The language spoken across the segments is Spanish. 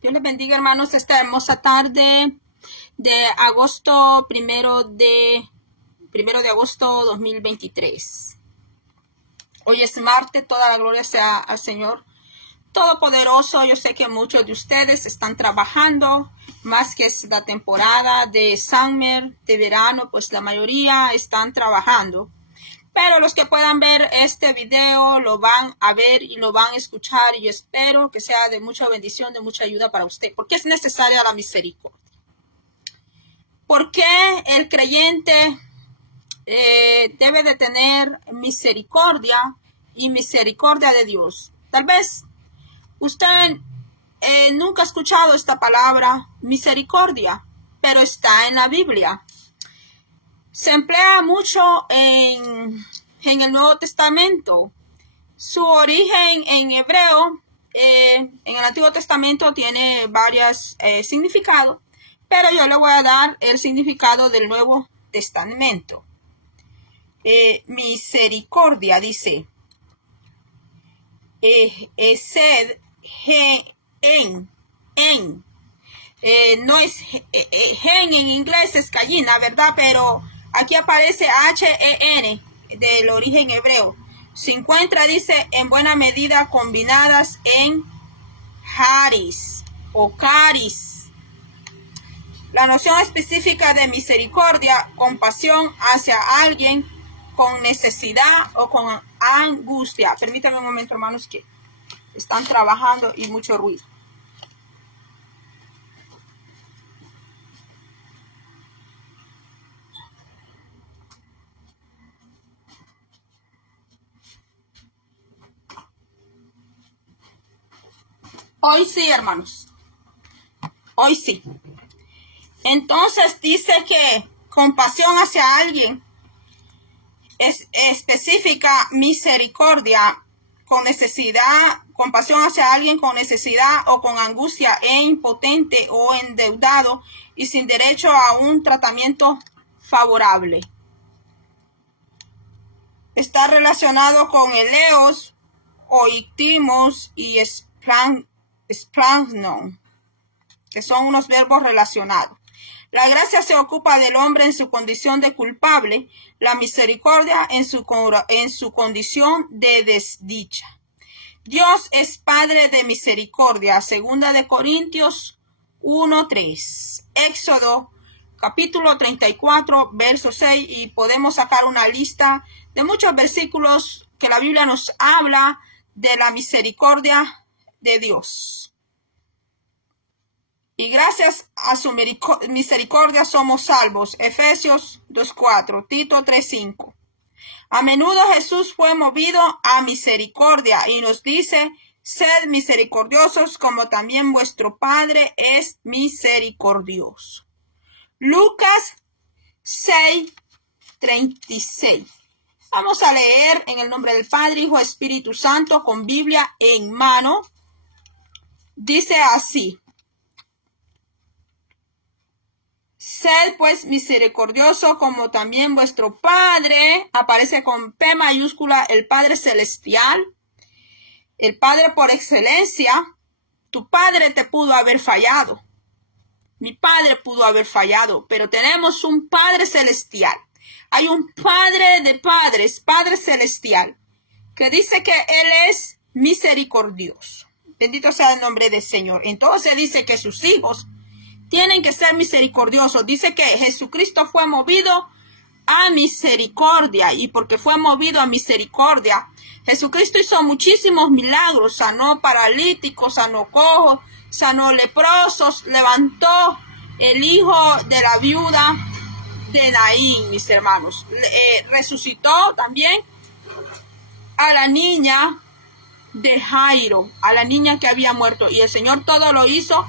Dios les bendiga, hermanos, esta hermosa tarde de agosto, primero de agosto 2023. Hoy es martes, toda la gloria sea al Señor Todopoderoso. Yo sé que muchos de ustedes están trabajando, más que es la temporada de summer, de verano, pues la mayoría están trabajando. Pero los que puedan ver este video lo van a ver y lo van a escuchar, y yo espero que sea de mucha bendición, de mucha ayuda para usted, porque es necesaria la misericordia. Porque el creyente debe de tener misericordia y misericordia de Dios. Tal vez usted nunca ha escuchado esta palabra misericordia, pero está en la Biblia. Se emplea mucho en el Nuevo Testamento. Su origen en hebreo, en el Antiguo Testamento tiene varios significados, pero yo le voy a dar el significado del Nuevo Testamento. Misericordia dice, sed, no es gen en inglés, es gallina, ¿verdad? Pero aquí aparece H-E-N del origen hebreo. Se encuentra, dice, en buena medida combinadas en haris o caris. La noción específica de misericordia, compasión hacia alguien con necesidad o con angustia. Permítanme un momento, hermanos, que están trabajando y mucho ruido. Hoy sí, hermanos. Hoy sí. Entonces dice que compasión hacia alguien es específica, misericordia con necesidad, compasión hacia alguien con necesidad o con angustia e impotente o endeudado y sin derecho a un tratamiento favorable. Está relacionado con eleos, oictimos y esplancnon, que son unos verbos relacionados. La gracia se ocupa del hombre en su condición de culpable, la misericordia en su condición de desdicha. Dios es Padre de misericordia, 2 de Corintios 1:3. Éxodo capítulo 34, verso 6, y podemos sacar una lista de muchos versículos que la Biblia nos habla de la misericordia de Dios. Y gracias a su misericordia somos salvos. Efesios 2:4, Tito 3:5. A menudo Jesús fue movido a misericordia y nos dice, sed misericordiosos como también vuestro Padre es misericordioso. Lucas 6:36. Vamos a leer en el nombre del Padre, Hijo, Espíritu Santo, con Biblia en mano. Dice así. Sed pues misericordioso como también vuestro Padre, aparece con P mayúscula, el Padre Celestial, el Padre por excelencia. Tu Padre te pudo haber fallado. Mi Padre pudo haber fallado, pero tenemos un Padre Celestial. Hay un Padre de padres, Padre Celestial, que dice que Él es misericordioso. Bendito sea el nombre del Señor. Entonces dice que sus hijos tienen que ser misericordiosos. Dice que Jesucristo fue movido a misericordia, y porque fue movido a misericordia, Jesucristo hizo muchísimos milagros, sanó paralíticos, sanó cojos, sanó leprosos, levantó el hijo de la viuda de Naín, mis hermanos. Resucitó también a la niña de Jairo, a la niña que había muerto, y el Señor todo lo hizo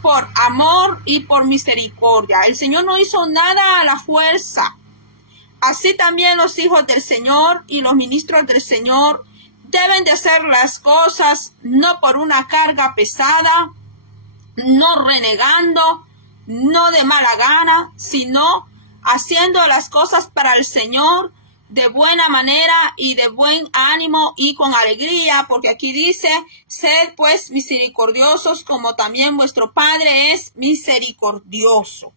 por amor y por misericordia. El Señor no hizo nada a la fuerza. Así también los hijos del Señor y los ministros del Señor deben de hacer las cosas no por una carga pesada, no renegando, no de mala gana, sino haciendo las cosas para el Señor, de buena manera y de buen ánimo y con alegría, porque aquí dice, sed pues misericordiosos como también vuestro Padre es misericordioso.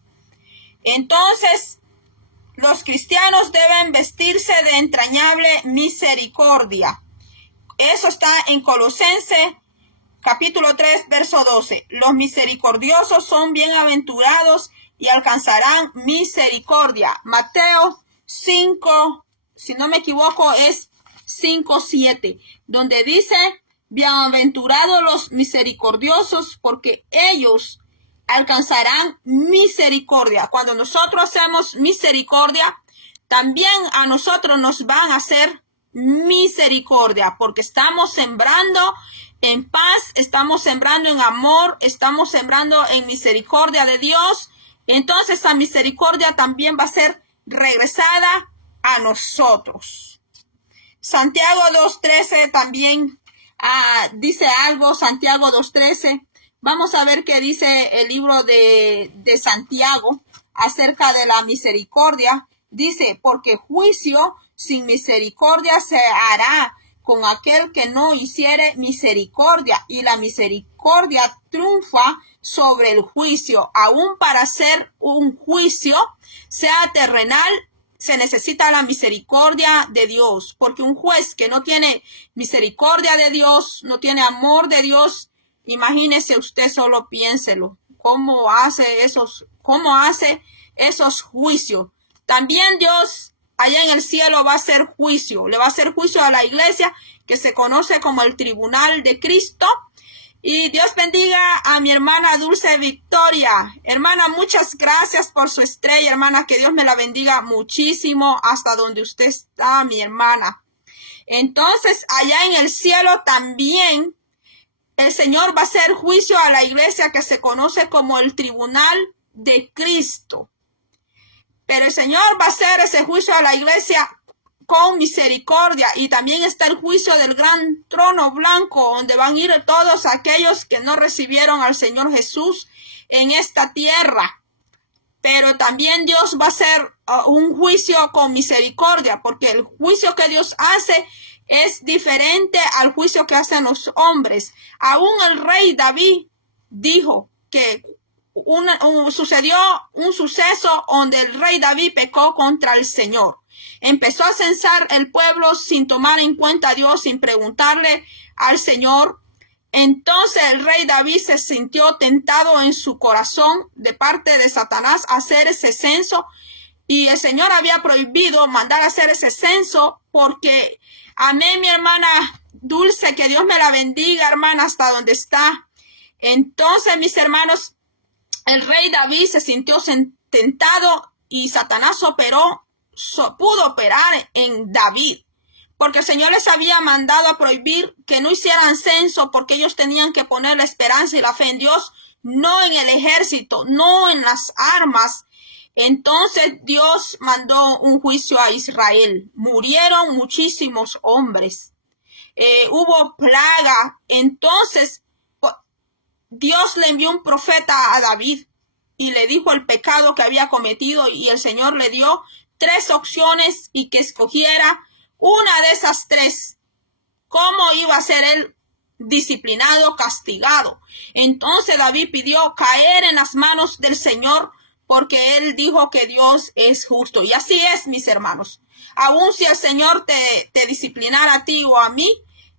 Entonces, los cristianos deben vestirse de entrañable misericordia. Eso está en Colosenses capítulo 3, verso 12. Los misericordiosos son bienaventurados y alcanzarán misericordia. Mateo 5, si no me equivoco, es 5:7, donde dice, bienaventurados los misericordiosos, porque ellos alcanzarán misericordia. Cuando nosotros hacemos misericordia, también a nosotros nos van a hacer misericordia, porque estamos sembrando en paz, estamos sembrando en amor, estamos sembrando en misericordia de Dios. Entonces esa misericordia también va a ser regresada a nosotros. Santiago 2:13 también dice algo. Santiago 2:13. Vamos a ver qué dice el libro de Santiago acerca de la misericordia. Dice, porque juicio sin misericordia se hará con aquel que no hiciere misericordia, y la misericordia triunfa sobre el juicio. Aún para hacer un juicio, sea terrenal, se necesita la misericordia de Dios, porque un juez que no tiene misericordia de Dios, no tiene amor de Dios, imagínese usted, solo piénselo, cómo hace esos juicios. También Dios allá en el cielo va a hacer juicio, le va a hacer juicio a la iglesia que se conoce como el tribunal de Cristo. Y Dios bendiga a mi hermana Dulce Victoria. Hermana, muchas gracias por su estrella, hermana, que Dios me la bendiga muchísimo hasta donde usted está, mi hermana. Entonces, allá en el cielo también el Señor va a hacer juicio a la iglesia que se conoce como el tribunal de Cristo. Pero el Señor va a hacer ese juicio a la iglesia con misericordia, y también está el juicio del gran trono blanco, donde van a ir todos aquellos que no recibieron al Señor Jesús en esta tierra. Pero también Dios va a hacer un juicio con misericordia, porque el juicio que Dios hace es diferente al juicio que hacen los hombres. Aún el rey David dijo que sucedió un suceso donde el rey David pecó contra el Señor. Empezó a censar el pueblo sin tomar en cuenta a Dios, sin preguntarle al Señor. Entonces el rey David se sintió tentado en su corazón de parte de Satanás a hacer ese censo, y el Señor había prohibido mandar a hacer ese censo porque, amén, mi hermana Dulce, que Dios me la bendiga, hermana, hasta donde está. Entonces, mis hermanos, el rey David se sintió tentado y Satanás pudo operar en David, porque el Señor les había mandado a prohibir que no hicieran censo, porque ellos tenían que poner la esperanza y la fe en Dios, no en el ejército, no en las armas. Entonces Dios mandó un juicio a Israel. Murieron muchísimos hombres. Hubo plaga. Entonces Dios le envió un profeta a David y le dijo el pecado que había cometido, y el Señor le dio 3 opciones y que escogiera una de esas 3. ¿Cómo iba a ser él disciplinado, castigado? Entonces David pidió caer en las manos del Señor, porque él dijo que Dios es justo. Y así es, mis hermanos. Aun si el Señor te disciplinara a ti o a mí,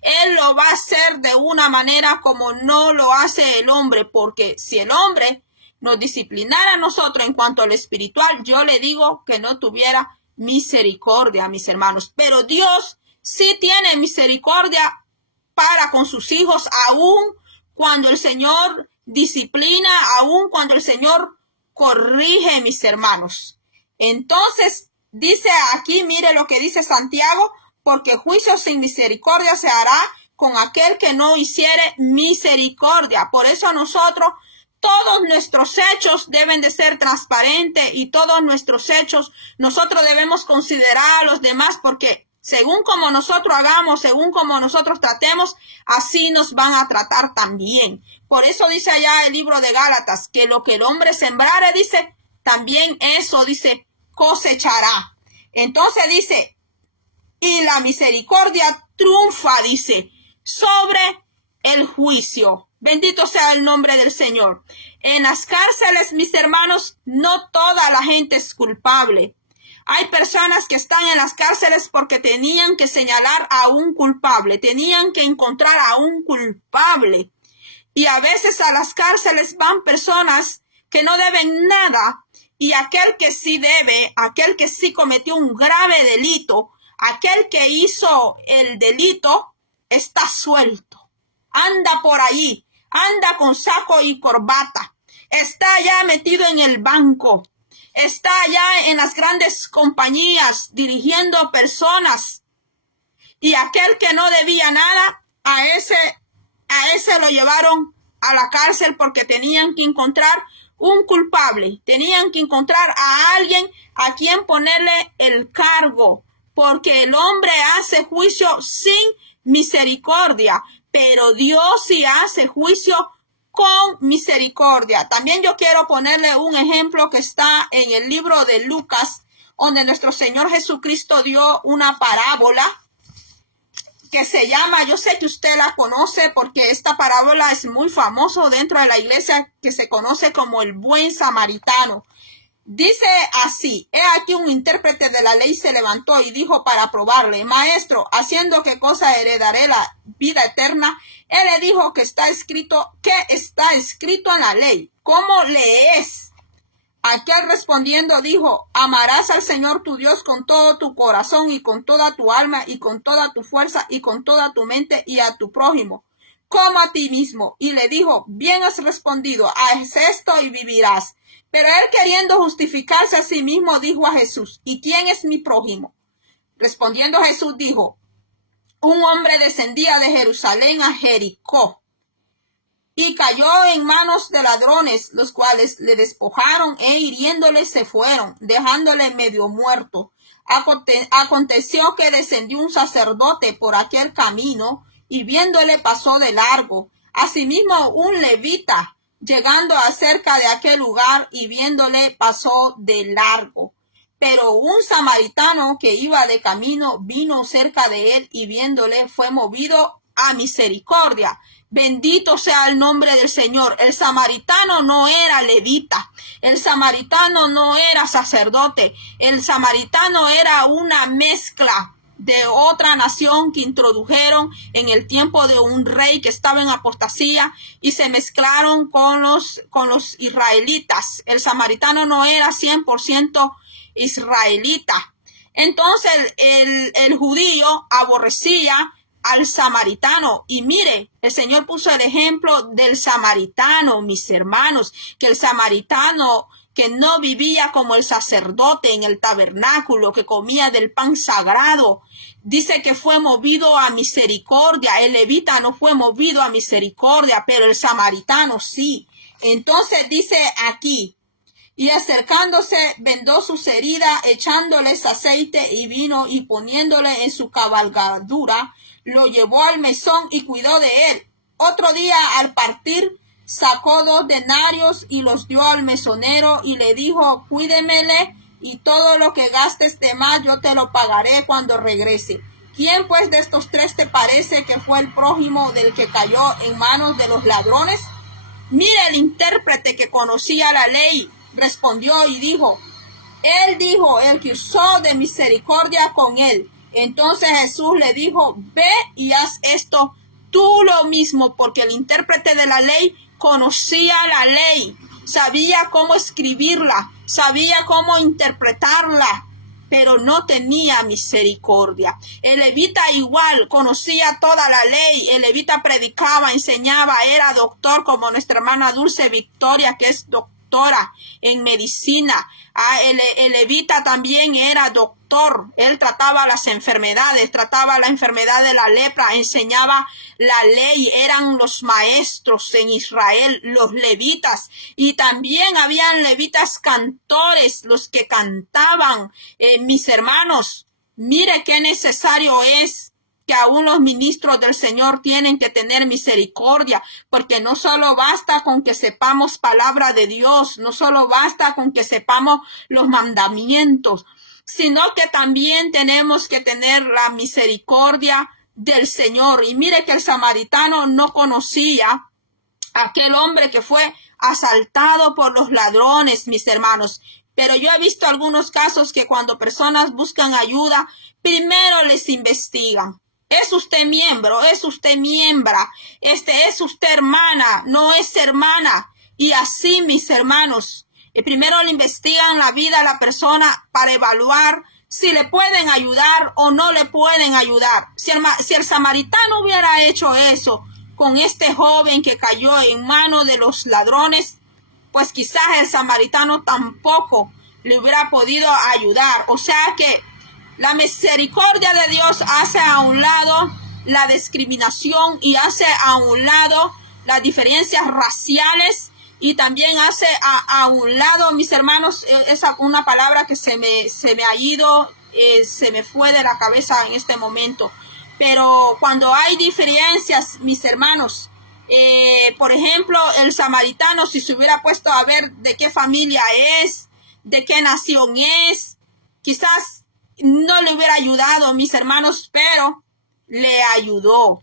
Él lo va a hacer de una manera como no lo hace el hombre, porque si el hombre nos disciplinara a nosotros en cuanto a lo espiritual, yo le digo que no tuviera misericordia, mis hermanos. Pero Dios sí tiene misericordia para con sus hijos, aun cuando el Señor disciplina, aun cuando el Señor corrige, mis hermanos. Entonces, dice aquí, mire lo que dice Santiago, porque juicio sin misericordia se hará con aquel que no hiciere misericordia. Por eso nosotros, todos nuestros hechos deben de ser transparentes, y todos nuestros hechos nosotros debemos considerar a los demás, porque según como nosotros hagamos, según como nosotros tratemos, así nos van a tratar también. Por eso dice allá el libro de Gálatas, que lo que el hombre sembrare, dice, también eso, dice, cosechará. Entonces dice, y la misericordia triunfa, dice, sobre el juicio. Bendito sea el nombre del Señor. En las cárceles, mis hermanos, no toda la gente es culpable. Hay personas que están en las cárceles porque tenían que señalar a un culpable, tenían que encontrar a un culpable. Y a veces a las cárceles van personas que no deben nada, y aquel que sí debe, aquel que sí cometió un grave delito, aquel que hizo el delito, está suelto. Anda por allí, anda con saco y corbata, está ya metido en el banco, está ya en las grandes compañías dirigiendo personas, y aquel que no debía nada, a ese lo llevaron a la cárcel porque tenían que encontrar un culpable, tenían que encontrar a alguien a quien ponerle el cargo, porque el hombre hace juicio sin misericordia, pero Dios sí hace juicio con misericordia. También yo quiero ponerle un ejemplo que está en el libro de Lucas, donde nuestro Señor Jesucristo dio una parábola que se llama, yo sé que usted la conoce porque esta parábola es muy famoso dentro de la iglesia, que se conoce como el buen samaritano. Dice así: he aquí un intérprete de la ley se levantó y dijo para probarle: maestro, ¿haciendo qué cosa heredaré la vida eterna? Él le dijo que está escrito en la ley. ¿Cómo lees? Aquel respondiendo dijo: amarás al Señor tu Dios con todo tu corazón y con toda tu alma y con toda tu fuerza y con toda tu mente, y a tu prójimo como a ti mismo. Y le dijo: bien has respondido, haz esto y vivirás. Pero él, queriendo justificarse a sí mismo, dijo a Jesús: ¿y quién es mi prójimo? Respondiendo Jesús dijo: un hombre descendía de Jerusalén a Jericó y cayó en manos de ladrones, los cuales le despojaron e hiriéndole se fueron, dejándole medio muerto. Aconteció que descendió un sacerdote por aquel camino y viéndole pasó de largo. Asimismo un levita, llegando a cerca de aquel lugar y viéndole pasó de largo. Pero un samaritano que iba de camino vino cerca de él y viéndole fue movido a misericordia. Bendito sea el nombre del Señor. El samaritano no era levita, el samaritano no era sacerdote, el samaritano era una mezcla de otra nación que introdujeron en el tiempo de un rey que estaba en apostasía y se mezclaron con los israelitas. El samaritano no era 100% israelita. Entonces el judío aborrecía al samaritano, y mire, el Señor puso el ejemplo del samaritano, mis hermanos, que el samaritano que no vivía como el sacerdote en el tabernáculo, que comía del pan sagrado, dice que fue movido a misericordia. El levita no fue movido a misericordia, pero el samaritano sí. Entonces dice aquí: y acercándose vendó sus heridas, echándoles aceite y vino, y poniéndole en su cabalgadura, lo llevó al mesón y cuidó de él. Otro día, al partir, sacó 2 denarios y los dio al mesonero y le dijo: cuídemele, y todo lo que gastes de más yo te lo pagaré cuando regrese. ¿Quién pues de estos 3 te parece que fue el prójimo del que cayó en manos de los ladrones? Mira, el intérprete que conocía la ley respondió y dijo: él dijo, el que usó de misericordia con él. Entonces Jesús le dijo: ve y haz esto tú lo mismo, porque el intérprete de la ley conocía la ley, sabía cómo escribirla, sabía cómo interpretarla, pero no tenía misericordia. El levita igual conocía toda la ley, el levita predicaba, enseñaba, era doctor, como nuestra hermana Dulce Victoria, que es doctora en medicina. El levita también era doctor, él trataba las enfermedades, trataba la enfermedad de la lepra, enseñaba la ley, eran los maestros en Israel, los levitas. Y también habían levitas cantores, los que cantaban. Mis hermanos, mire qué necesario es que aún los ministros del Señor tienen que tener misericordia, porque no solo basta con que sepamos palabra de Dios, no solo basta con que sepamos los mandamientos, sino que también tenemos que tener la misericordia del Señor. Y mire que el samaritano no conocía a aquel hombre que fue asaltado por los ladrones, mis hermanos. Pero yo he visto algunos casos que cuando personas buscan ayuda, primero les investigan. ¿Es usted miembro? ¿Es usted miembra? ¿Es usted hermana? ¿No es hermana? Y así, mis hermanos, primero le investigan la vida a la persona para evaluar si le pueden ayudar o no le pueden ayudar. Si el samaritano hubiera hecho eso con este joven que cayó en manos de los ladrones, pues quizás el samaritano tampoco le hubiera podido ayudar. O sea que la misericordia de Dios hace a un lado la discriminación y hace a un lado las diferencias raciales, y también hace a un lado, mis hermanos, esa una palabra que se me ha ido, se me fue de la cabeza en este momento. Pero cuando hay diferencias, mis hermanos, por ejemplo, el samaritano, si se hubiera puesto a ver de qué familia es, de qué nación es, quizás no le hubiera ayudado, mis hermanos, pero le ayudó.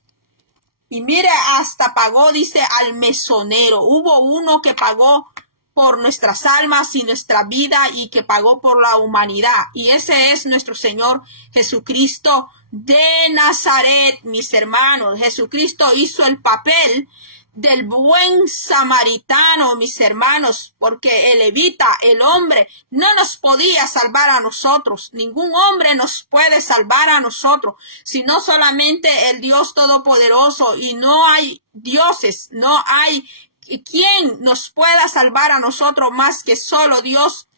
Y mire, hasta pagó, dice, al mesonero. Hubo uno que pagó por nuestras almas y nuestra vida, y que pagó por la humanidad. Y ese es nuestro Señor Jesucristo de Nazaret, mis hermanos. Jesucristo hizo el papel del buen samaritano, mis hermanos, porque el levita, el hombre, no nos podía salvar a nosotros. Ningún hombre nos puede salvar a nosotros, sino solamente el Dios Todopoderoso. Y no hay dioses, no hay quien nos pueda salvar a nosotros más que solo Dios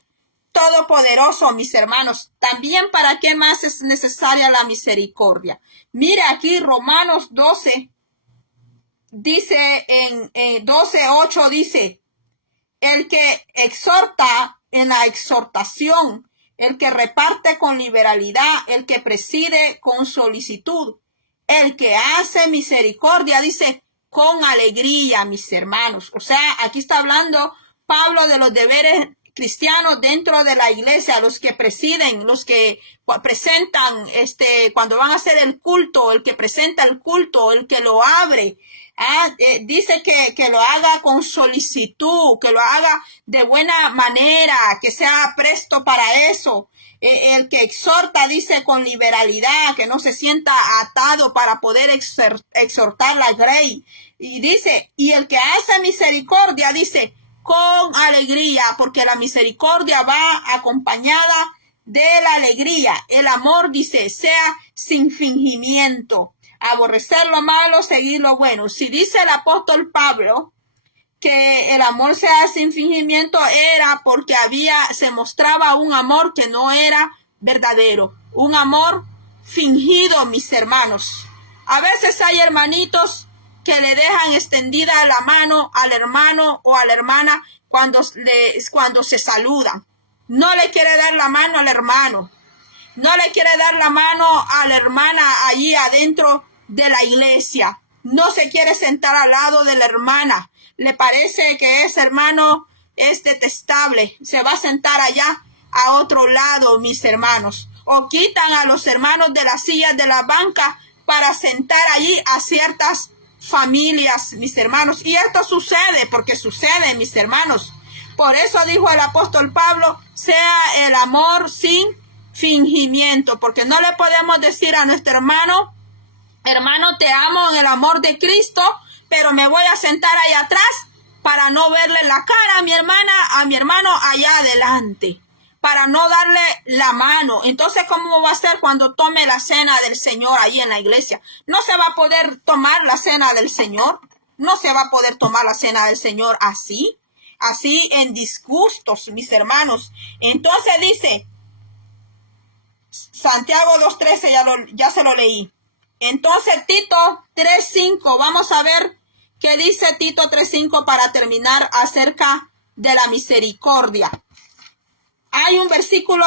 Todopoderoso, mis hermanos. También, ¿para qué más es necesaria la misericordia? Mira aquí Romanos 12. Dice en 12:8, dice, el que exhorta en la exhortación, el que reparte con liberalidad, el que preside con solicitud, el que hace misericordia, dice, con alegría, mis hermanos. O sea, aquí está hablando Pablo de los deberes cristianos dentro de la iglesia, los que presiden, los que presentan, cuando van a hacer el culto, el que presenta el culto, el que lo abre. Dice que lo haga con solicitud, que lo haga de buena manera, que sea presto para eso. El que exhorta, dice, con liberalidad, que no se sienta atado para poder exhortar la grey. Y dice, y el que hace misericordia, dice, con alegría, porque la misericordia va acompañada de la alegría. El amor, dice, sea sin fingimiento. Aborrecer lo malo, seguir lo bueno. Si dice el apóstol Pablo que el amor sea sin fingimiento, era porque se mostraba un amor que no era verdadero, un amor fingido, mis hermanos. A veces hay hermanitos que le dejan extendida la mano al hermano o a la hermana cuando se saludan. No le quiere dar la mano al hermano, no le quiere dar la mano a la hermana allí adentro de la iglesia, no se quiere sentar al lado de la hermana, le parece que ese hermano es detestable, se va a sentar allá a otro lado, mis hermanos, o quitan a los hermanos de las sillas de la banca para sentar allí a ciertas familias, mis hermanos. Y esto sucede, porque sucede, mis hermanos. Por eso dijo el apóstol Pablo, sea el amor sin fingimiento, porque no le podemos decir a nuestro hermano, hermano, te amo en el amor de Cristo, pero me voy a sentar ahí atrás para no verle la cara a mi hermana, a mi hermano allá adelante, para no darle la mano. Entonces, ¿cómo va a ser cuando tome la cena del Señor ahí en la iglesia? No se va a poder tomar la cena del Señor. No se va a poder tomar la cena del Señor así en disgustos, mis hermanos. Entonces dice, Santiago 2:13, ya se lo leí. Entonces Tito 3:5, vamos a ver qué dice Tito 3:5 para terminar acerca de la misericordia. Hay un versículo,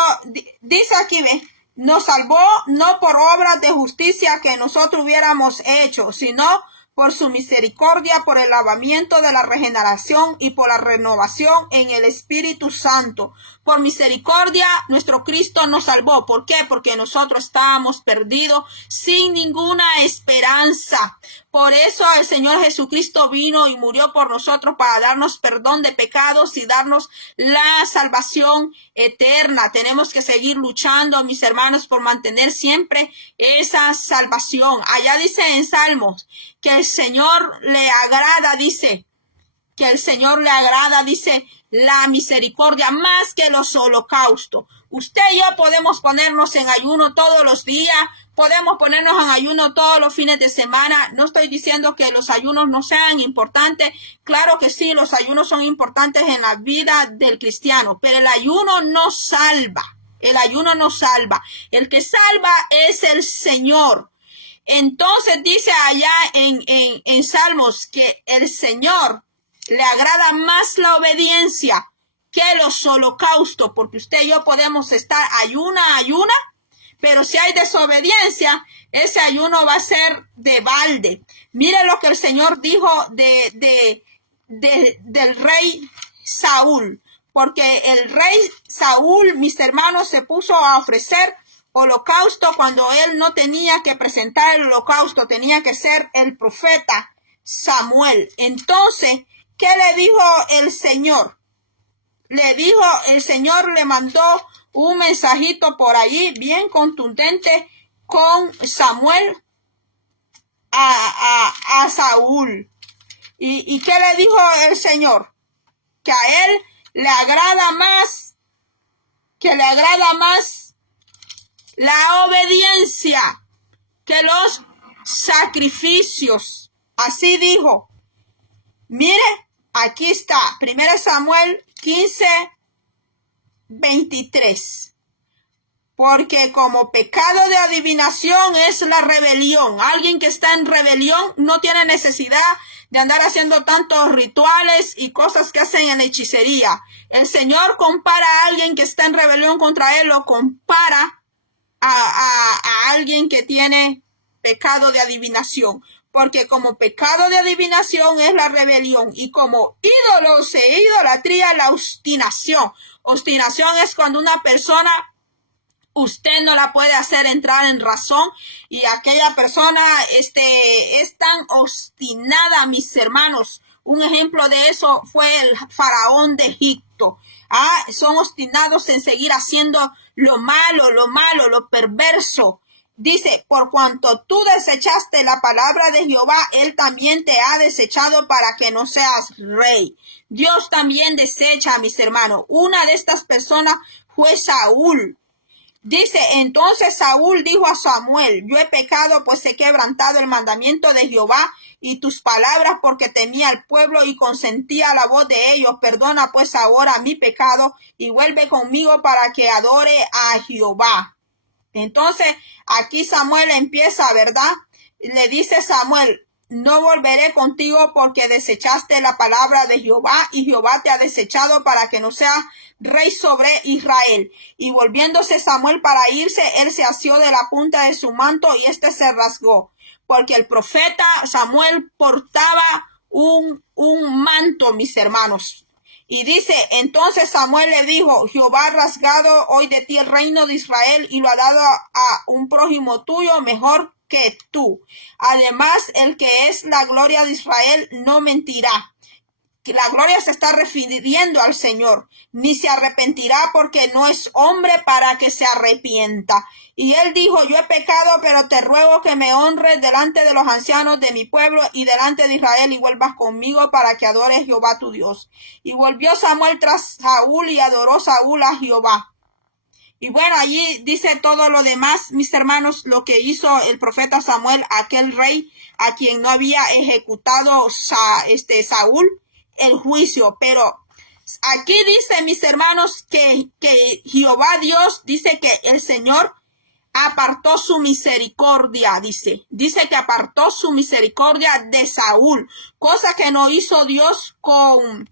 dice aquí, ve, nos salvó no por obras de justicia que nosotros hubiéramos hecho, sino por su misericordia, por el lavamiento de la regeneración y por la renovación en el Espíritu Santo. Por misericordia, nuestro Cristo nos salvó. ¿Por qué? Porque nosotros estábamos perdidos sin ninguna esperanza. Por eso el Señor Jesucristo vino y murió por nosotros para darnos perdón de pecados y darnos la salvación eterna. Tenemos que seguir luchando, mis hermanos, por mantener siempre esa salvación. Allá dice en Salmos que el Señor le agrada, dice, la misericordia más que los holocaustos. Usted y yo podemos ponernos en ayuno todos los días, podemos ponernos en ayuno todos los fines de semana. No estoy diciendo que los ayunos no sean importantes. Claro que sí, los ayunos son importantes en la vida del cristiano, pero el ayuno no salva. El ayuno no salva. El que salva es el Señor. Entonces dice allá en Salmos que el Señor le agrada más la obediencia que los holocaustos, porque usted y yo podemos estar ayuna, pero si hay desobediencia, ese ayuno va a ser de balde. Mire lo que el Señor dijo del rey Saúl, porque el rey Saúl, mis hermanos, se puso a ofrecer holocausto cuando él no tenía que presentar el holocausto, tenía que ser el profeta Samuel. Entonces, ¿qué le dijo el Señor? El Señor le mandó un mensajito por allí bien contundente con Samuel a Saúl. ¿Y qué le dijo el Señor? Que a él le agrada más la obediencia que los sacrificios. Así dijo. Mire, aquí está, 1 Samuel 15:23. Porque como pecado de adivinación es la rebelión. Alguien que está en rebelión no tiene necesidad de andar haciendo tantos rituales y cosas que hacen en la hechicería. El Señor compara a alguien que está en rebelión contra él, lo compara a alguien que tiene pecado de adivinación. Porque como pecado de adivinación es la rebelión y como ídolos e idolatría la obstinación. Obstinación es cuando una persona usted no la puede hacer entrar en razón y aquella persona es tan obstinada, mis hermanos. Un ejemplo de eso fue el faraón de Egipto. Son obstinados en seguir haciendo lo malo, lo perverso. Dice, por cuanto tú desechaste la palabra de Jehová, él también te ha desechado para que no seas rey. Dios también desecha, mis hermanos. Una de estas personas fue Saúl. Dice, entonces Saúl dijo a Samuel, yo he pecado, pues he quebrantado el mandamiento de Jehová y tus palabras, porque temía al pueblo y consentía a la voz de ellos. Perdona pues ahora mi pecado y vuelve conmigo para que adore a Jehová. Entonces, aquí Samuel empieza, ¿verdad? Le dice Samuel, no volveré contigo porque desechaste la palabra de Jehová y Jehová te ha desechado para que no seas rey sobre Israel. Y volviéndose Samuel para irse, él se asió de la punta de su manto y se rasgó. Porque el profeta Samuel portaba un manto, mis hermanos. Y dice, entonces Samuel le dijo, Jehová ha rasgado hoy de ti el reino de Israel y lo ha dado a un prójimo tuyo mejor que tú. Además, el que es la gloria de Israel no mentirá. Que la gloria se está refiriendo al Señor, ni se arrepentirá porque no es hombre para que se arrepienta. Y él dijo, yo he pecado, pero te ruego que me honres delante de los ancianos de mi pueblo y delante de Israel y vuelvas conmigo para que adores a Jehová tu Dios. Y volvió Samuel tras Saúl y adoró Saúl a Jehová. Y bueno, allí dice todo lo demás, mis hermanos, lo que hizo el profeta Samuel, aquel rey a quien no había ejecutado Saúl el juicio. Pero aquí dice, mis hermanos, que Jehová Dios dice que el Señor apartó su misericordia, dice que apartó su misericordia de Saúl, cosa que no hizo Dios con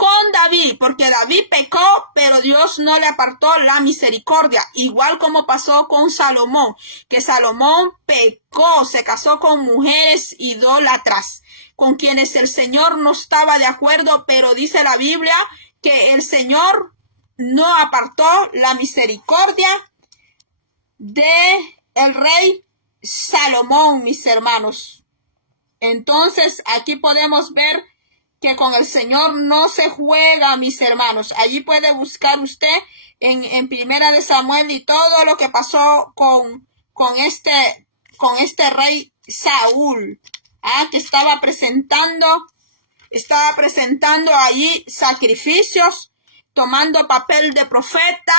con David, porque David pecó, pero Dios no le apartó la misericordia, igual como pasó con Salomón, que Salomón pecó, se casó con mujeres idólatras, con quienes el Señor no estaba de acuerdo, pero dice la Biblia que el Señor no apartó la misericordia de el rey Salomón, mis hermanos. Entonces, aquí podemos ver que con el Señor no se juega, mis hermanos. Allí puede buscar usted en Primera de Samuel y todo lo que pasó con este rey Saúl, que estaba presentando allí sacrificios, tomando papel de profeta,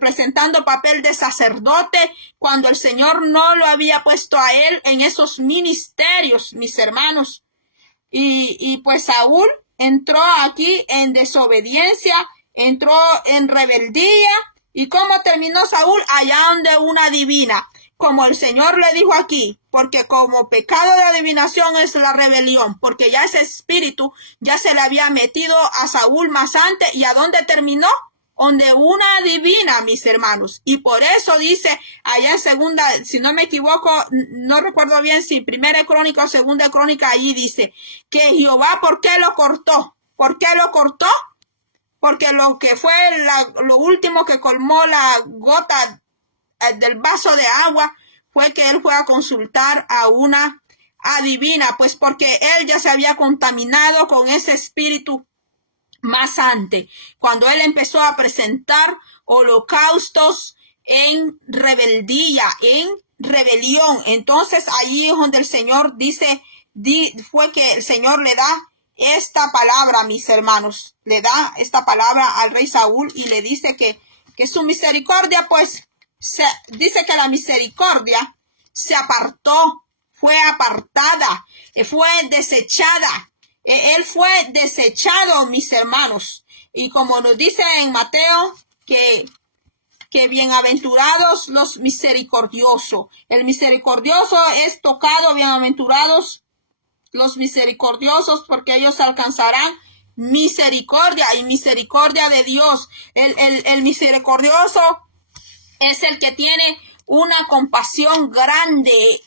presentando papel de sacerdote, cuando el Señor no lo había puesto a él en esos ministerios, mis hermanos. Y pues Saúl entró aquí en desobediencia, entró en rebeldía. ¿Y cómo terminó Saúl? Allá donde una divina. Como el Señor le dijo aquí, porque como pecado de adivinación es la rebelión, porque ya ese espíritu ya se le había metido a Saúl más antes. ¿Y a dónde terminó? Donde una divina, mis hermanos. Y por eso dice allá en segunda, si no me equivoco, no recuerdo bien si primera crónica o segunda crónica, allí dice que Jehová, ¿por qué lo cortó? ¿Por qué lo cortó? Porque lo que fue lo último que colmó la gota del vaso de agua fue que él fue a consultar a una adivina, pues porque él ya se había contaminado con ese espíritu más antes, cuando él empezó a presentar holocaustos en rebeldía, en rebelión. Entonces allí es donde el Señor fue que el Señor le da esta palabra, mis hermanos, le da esta palabra al rey Saúl y le dice que su misericordia, pues, dice que la misericordia se apartó, fue apartada, fue desechada. Él fue desechado, mis hermanos. Y como nos dice en Mateo, que bienaventurados los misericordiosos. El misericordioso es tocado, bienaventurados los misericordiosos, porque ellos alcanzarán misericordia y misericordia de Dios. El misericordioso es el que tiene una compasión grande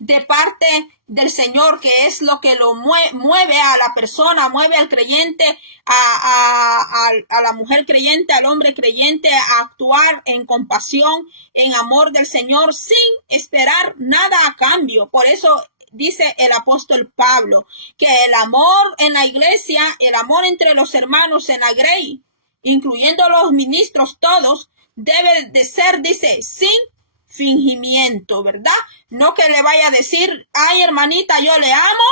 de parte del Señor, que es lo que lo mueve a la persona, mueve al creyente, a la mujer creyente, al hombre creyente, a actuar en compasión, en amor del Señor, sin esperar nada a cambio. Por eso dice el apóstol Pablo, que el amor en la iglesia, el amor entre los hermanos en la grey, incluyendo los ministros todos, debe de ser, dice, sin fingimiento, ¿verdad? No que le vaya a decir, ay, hermanita, yo le amo,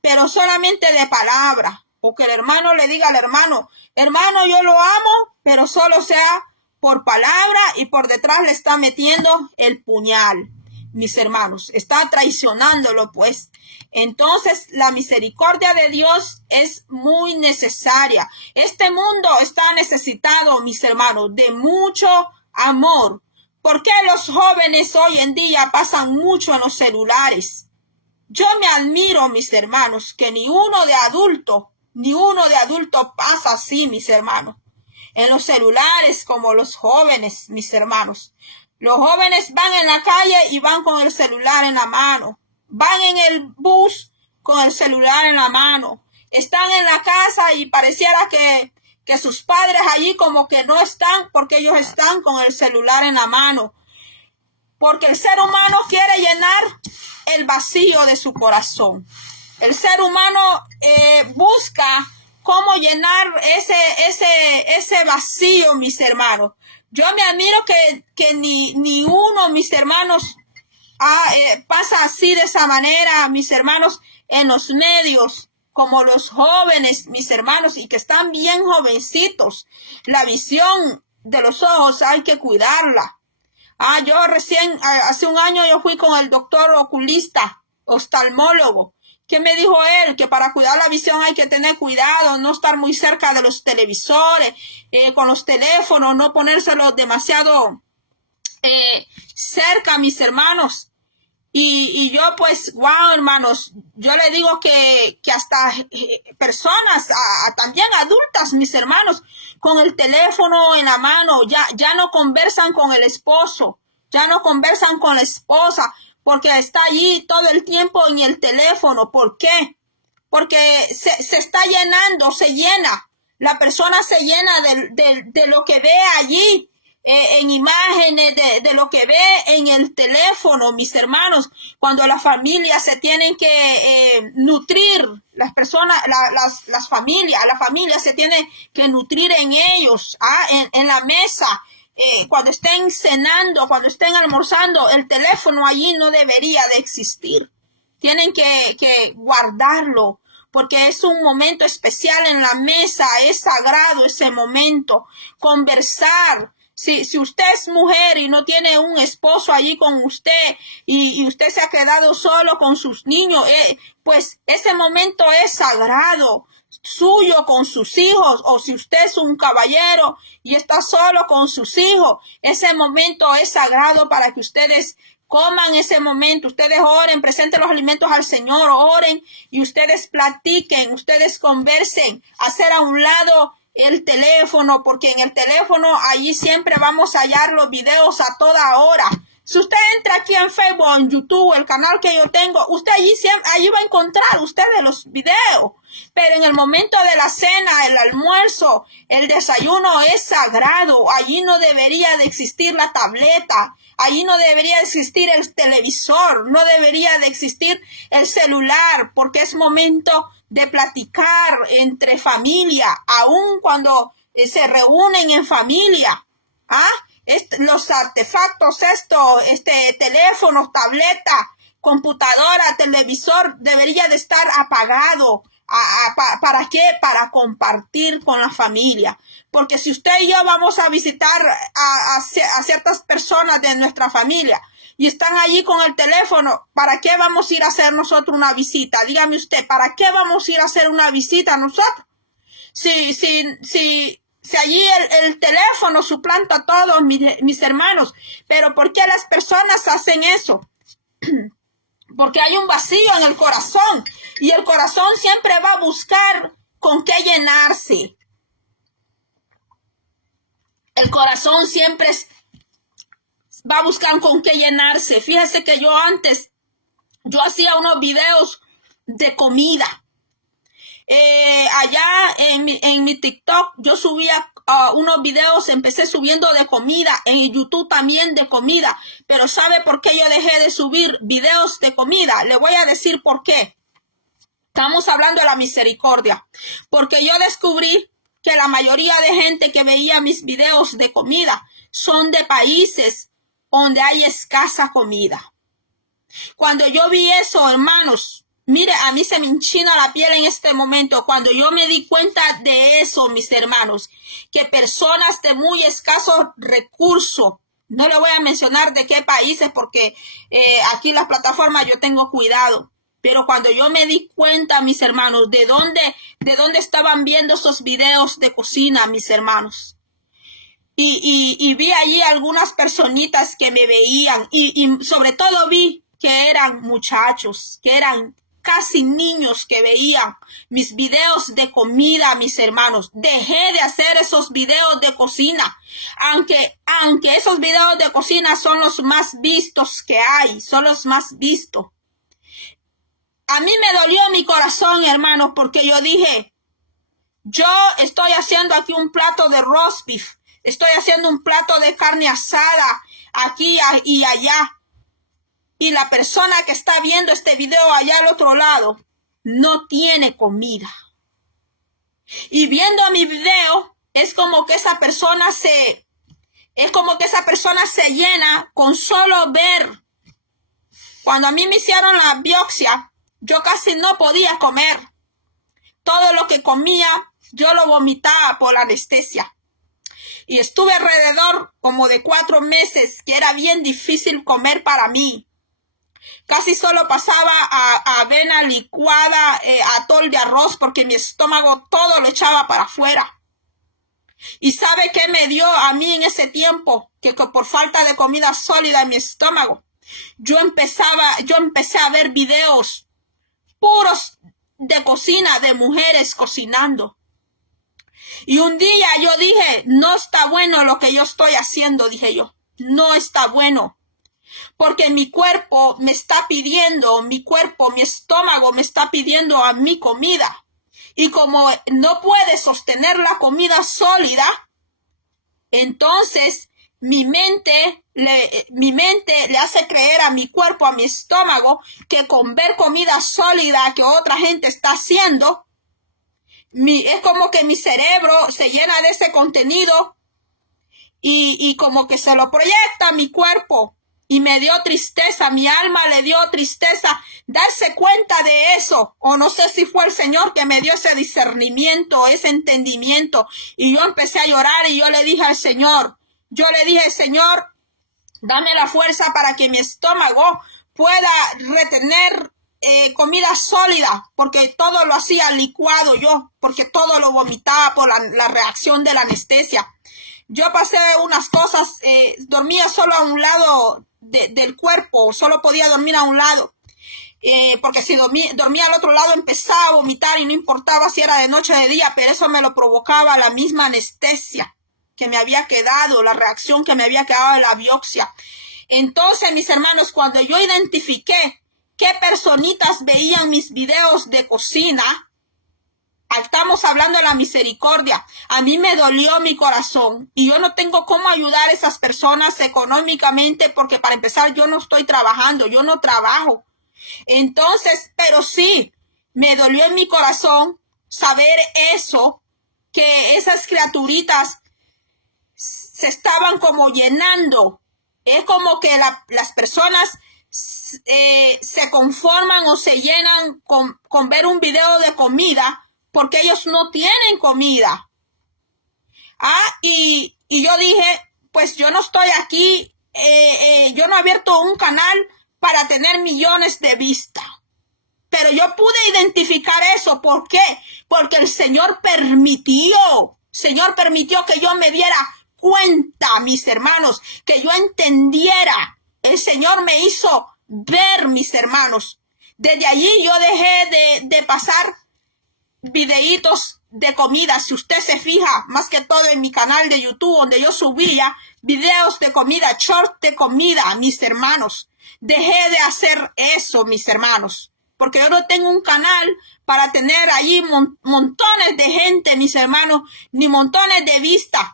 pero solamente de palabra. O que el hermano le diga al hermano, hermano, yo lo amo, pero solo sea por palabra y por detrás le está metiendo el puñal. Mis hermanos, está traicionándolo, pues. Entonces, la misericordia de Dios es muy necesaria. Este mundo está necesitado, mis hermanos, de mucho amor. ¿Por qué los jóvenes hoy en día pasan mucho en los celulares? Yo me admiro, mis hermanos, que ni uno de adulto pasa así, mis hermanos. En los celulares como los jóvenes, mis hermanos. Los jóvenes van en la calle y van con el celular en la mano. Van en el bus con el celular en la mano. Están en la casa y pareciera que sus padres allí como que no están, porque ellos están con el celular en la mano. Porque el ser humano quiere llenar el vacío de su corazón. El ser humano busca cómo llenar ese vacío, mis hermanos. Yo me admiro que ni uno, mis hermanos, pasa así de esa manera, mis hermanos, en los medios, como los jóvenes, mis hermanos, y que están bien jovencitos. La visión de los ojos hay que cuidarla. Yo recién, hace un año yo fui con el doctor oculista, oftalmólogo. ¿Qué me dijo él? Que para cuidar la visión hay que tener cuidado, no estar muy cerca de los televisores, con los teléfonos, no ponérselos demasiado cerca, mis hermanos. Y yo pues, wow, hermanos, yo le digo que hasta personas, también adultas, mis hermanos, con el teléfono en la mano, ya no conversan con el esposo, ya no conversan con la esposa, porque está allí todo el tiempo en el teléfono. ¿Por qué? Porque se está llenando, se llena. La persona se llena de lo que ve allí, en imágenes, de lo que ve en el teléfono, mis hermanos. Cuando las familias se tienen que nutrir, las personas, las familias, la familia se tiene que nutrir en ellos, en la mesa. Cuando estén cenando, cuando estén almorzando, el teléfono allí no debería de existir. Tienen que guardarlo, porque es un momento especial en la mesa, es sagrado ese momento. Conversar. Si usted es mujer y no tiene un esposo allí con usted y usted se ha quedado solo con sus niños, pues ese momento es sagrado, suyo con sus hijos. O si usted es un caballero y está solo con sus hijos, ese momento es sagrado para que ustedes coman ese momento, ustedes oren, presenten los alimentos al Señor, oren y ustedes platiquen, ustedes conversen, hacer a un lado el teléfono, porque en el teléfono allí siempre vamos a hallar los videos a toda hora. Si usted entra aquí en Facebook, en YouTube, el canal que yo tengo, usted allí va a encontrar ustedes los videos. Pero en el momento de la cena, el almuerzo, el desayuno es sagrado. Allí no debería de existir la tableta. Allí no debería de existir el televisor. No debería de existir el celular, porque es momento de platicar entre familia, aun cuando se reúnen en familia. Los artefactos, teléfonos, tableta, computadora, televisor, debería de estar apagado. ¿Para qué? Para compartir con la familia. Porque si usted y yo vamos a visitar a ciertas personas de nuestra familia y están allí con el teléfono, ¿para qué vamos a ir a hacer nosotros una visita? Dígame usted, ¿para qué vamos a ir a hacer una visita nosotros? Si allí el teléfono suplanta a todos mis hermanos. Pero ¿por qué las personas hacen eso? Porque hay un vacío en el corazón y el corazón siempre va a buscar con qué llenarse. El corazón siempre va a buscar con qué llenarse. Fíjese que yo hacía unos videos de comida. Allá en mi TikTok yo subía unos videos, empecé subiendo de comida, en YouTube también de comida, pero ¿sabe por qué yo dejé de subir videos de comida? Le voy a decir por qué. Estamos hablando de la misericordia, porque yo descubrí que la mayoría de gente que veía mis videos de comida son de países donde hay escasa comida. Cuando yo vi eso, hermanos, mire, a mí se me enchina la piel en este momento cuando yo me di cuenta de eso, mis hermanos, que personas de muy escasos recursos, no le voy a mencionar de qué países porque aquí en las plataformas yo tengo cuidado, pero cuando yo me di cuenta, mis hermanos, de dónde estaban viendo esos videos de cocina, mis hermanos, y vi allí algunas personitas que me veían y sobre todo vi que eran muchachos, que eran casi niños que veían mis videos de comida, mis hermanos. Dejé de hacer esos videos de cocina, aunque esos videos de cocina son los más vistos que hay, son los más vistos. A mí me dolió mi corazón, hermanos, porque yo dije, yo estoy haciendo aquí un plato de roast beef, estoy haciendo un plato de carne asada aquí y allá. Y la persona que está viendo este video allá al otro lado no tiene comida. Y viendo mi video, es como que esa persona se llena con solo ver. Cuando a mí me hicieron la biopsia, yo casi no podía comer. Todo lo que comía, yo lo vomitaba por la anestesia. Y estuve alrededor como de 4 meses, que era bien difícil comer para mí. Casi solo pasaba a avena licuada, atol de arroz, porque mi estómago todo lo echaba para afuera. ¿Y sabe qué me dio a mí en ese tiempo? Que por falta de comida sólida en mi estómago, yo empecé a ver videos puros de cocina, de mujeres cocinando. Y un día yo dije, no está bueno lo que yo estoy haciendo, dije yo, no está bueno. Porque mi cuerpo me está pidiendo, mi estómago me está pidiendo a mi comida. Y como no puede sostener la comida sólida, entonces mi mente le hace creer a mi cuerpo, a mi estómago, que con ver comida sólida que otra gente está haciendo, es como que mi cerebro se llena de ese contenido y como que se lo proyecta a mi cuerpo. Y me dio tristeza, mi alma le dio tristeza darse cuenta de eso. O no sé si fue el Señor que me dio ese discernimiento, ese entendimiento. Y yo empecé a llorar y yo le dije al Señor, Señor, dame la fuerza para que mi estómago pueda retener comida sólida, porque todo lo hacía licuado yo, porque todo lo vomitaba por la reacción de la anestesia. Yo pasé unas cosas, dormía solo a un lado del cuerpo, solo podía dormir a un lado, porque si dormía al otro lado empezaba a vomitar y no importaba si era de noche o de día, pero eso me lo provocaba la misma anestesia que me había quedado, la reacción que me había quedado de la biopsia. Entonces, mis hermanos, cuando yo identifiqué qué personitas veían mis videos de cocina, estamos hablando de la misericordia. A mí me dolió mi corazón y yo no tengo cómo ayudar a esas personas económicamente porque para empezar yo no estoy trabajando, yo no trabajo. Entonces, pero sí, me dolió en mi corazón saber eso, que esas criaturitas se estaban como llenando. Es como que las personas se conforman o se llenan con ver un video de comida porque ellos no tienen comida. Y yo dije, pues yo no estoy aquí, yo no he abierto un canal para tener millones de vistas. Pero yo pude identificar eso. ¿Por qué? Porque el Señor permitió que yo me diera cuenta, mis hermanos, que yo entendiera. El Señor me hizo ver, mis hermanos. Desde allí yo dejé de pasar videitos de comida. Si usted se fija, más que todo en mi canal de YouTube, donde yo subía videos de comida, shorts de comida, mis hermanos. Dejé de hacer eso, mis hermanos, porque yo no tengo un canal para tener allí montones de gente, mis hermanos, ni montones de vistas,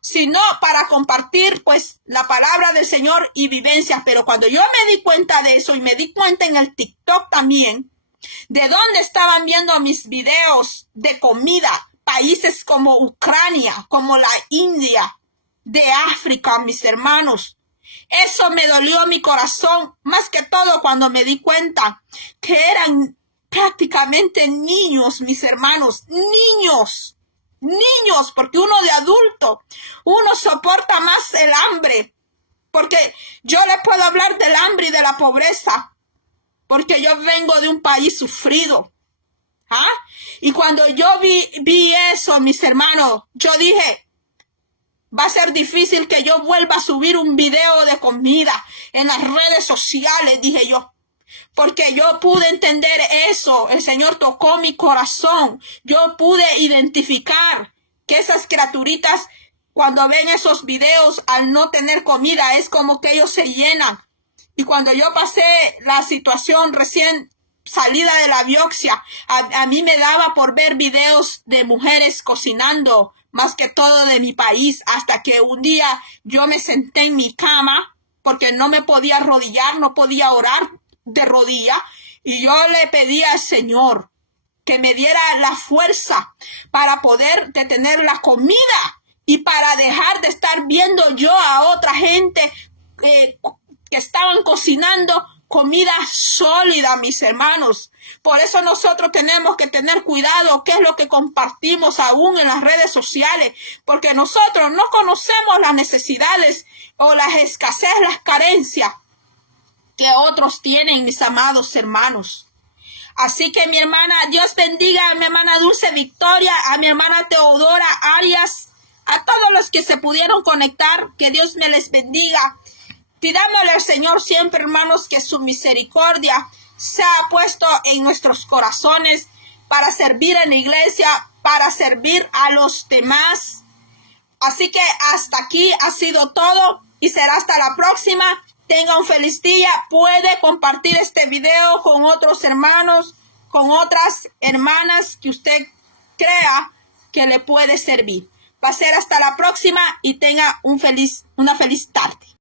sino para compartir pues la palabra del Señor y vivencias. Pero cuando yo me di cuenta de eso y me di cuenta en el TikTok también, de dónde estaban viendo mis videos de comida, países como Ucrania, como la India, de África, mis hermanos. Eso me dolió mi corazón, más que todo cuando me di cuenta que eran prácticamente niños, mis hermanos, niños, porque uno de adulto, uno soporta más el hambre, porque yo les puedo hablar del hambre y de la pobreza, porque yo vengo de un país sufrido. Y cuando yo vi eso, mis hermanos, yo dije, va a ser difícil que yo vuelva a subir un video de comida en las redes sociales, dije yo. Porque yo pude entender eso. El Señor tocó mi corazón. Yo pude identificar que esas criaturitas, cuando ven esos videos, al no tener comida, es como que ellos se llenan. Y cuando yo pasé la situación recién salida de la biopsia, a mí me daba por ver videos de mujeres cocinando, más que todo de mi país, hasta que un día yo me senté en mi cama porque no me podía arrodillar, no podía orar de rodilla, y yo le pedí al Señor que me diera la fuerza para poder detener la comida y para dejar de estar viendo yo a otra gente que estaban cocinando comida sólida, mis hermanos. Por eso nosotros tenemos que tener cuidado qué es lo que compartimos aún en las redes sociales, porque nosotros no conocemos las necesidades o las escasez, las carencias que otros tienen, mis amados hermanos. Así que mi hermana, Dios bendiga a mi hermana Dulce Victoria, a mi hermana Teodora Arias, a todos los que se pudieron conectar, que Dios me les bendiga. Pidámosle al Señor siempre, hermanos, que su misericordia sea puesto en nuestros corazones para servir en la iglesia, para servir a los demás. Así que hasta aquí ha sido todo y será hasta la próxima. Tenga un feliz día. Puede compartir este video con otros hermanos, con otras hermanas que usted crea que le puede servir. Va a ser hasta la próxima y tenga una feliz tarde.